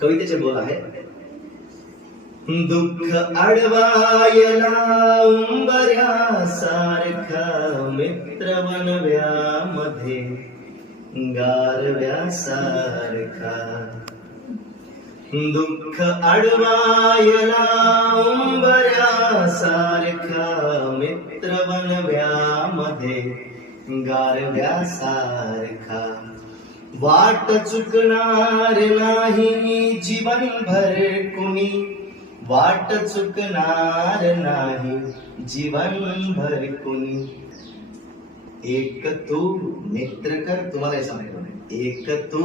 कवितेचे बोल आहे. दुःख अडवायला उंबऱ्यासारखा मित्र बनव्यामध्ये गारव्यासारखा. दुःख अडवायला उंबऱ्यासारखा मित्र बनव्यामध्ये गारव्यासारखा. वाट चुकणार नाही जीवनभर कुणी, वाट चुकणार नाही जीवनभर कुणी. एक तू मित्र कर, तुम्हाला हे सांगितलं नाही, एक तू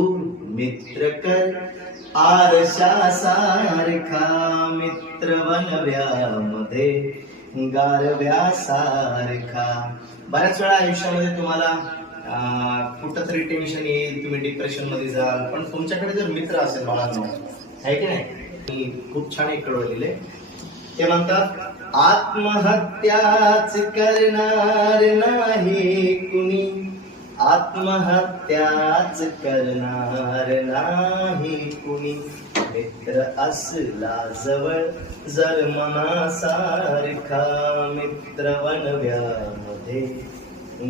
मित्र कर आरशासारखा मित्र बनव्यामध्ये गारव्यासारखा. बऱ्याच वेळा आयुष्यामध्ये तुम्हाला कुठं तरी टेन्शन येईल, तुम्ही डिप्रेशन मध्ये जाल, पण तुमच्याकडे जर मित्र असेल बाळांनो, आहे की नाही. खूप छान एक कळवलेले ते म्हणतात, आत्महत्याच करणार नाही कुणी, आत्महत्याच करणार नाही कुणी. मित्र असला जवळ जर मनासारखा मित्र बनव्यामध्ये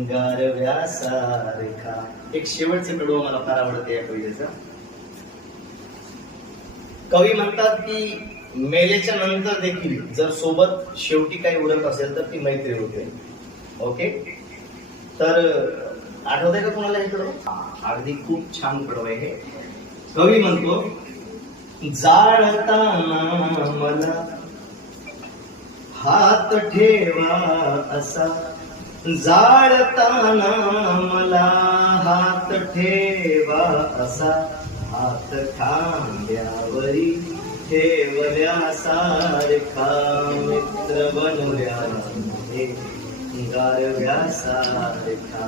गारव्यासारखा. एक शेवटचं कडवं मला फार आवडते या कवितेचं. कवी म्हणतात की मेलेच्या नंतर देखील जर सोबत शेवटी काही उरत असेल तर ती मैत्री होते. ओके, तर आठवतंय का कोणाला हे कडवं? अगदी खूप छान कडवं आहे हे. कवी म्हणतो, जाळताना मला हात ठेवा असा, जाळताना मला हात ठेवा असा, हात खांद्यावरी ठेवल्यासारखा मित्र बनव्यामध्ये गारव्यासारखा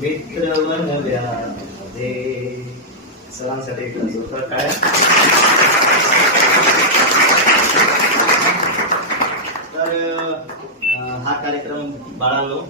मित्र बनव्यामध्ये. सरांसाठी एक जोरदार काय. तर हा कार्यक्रम बाळांनो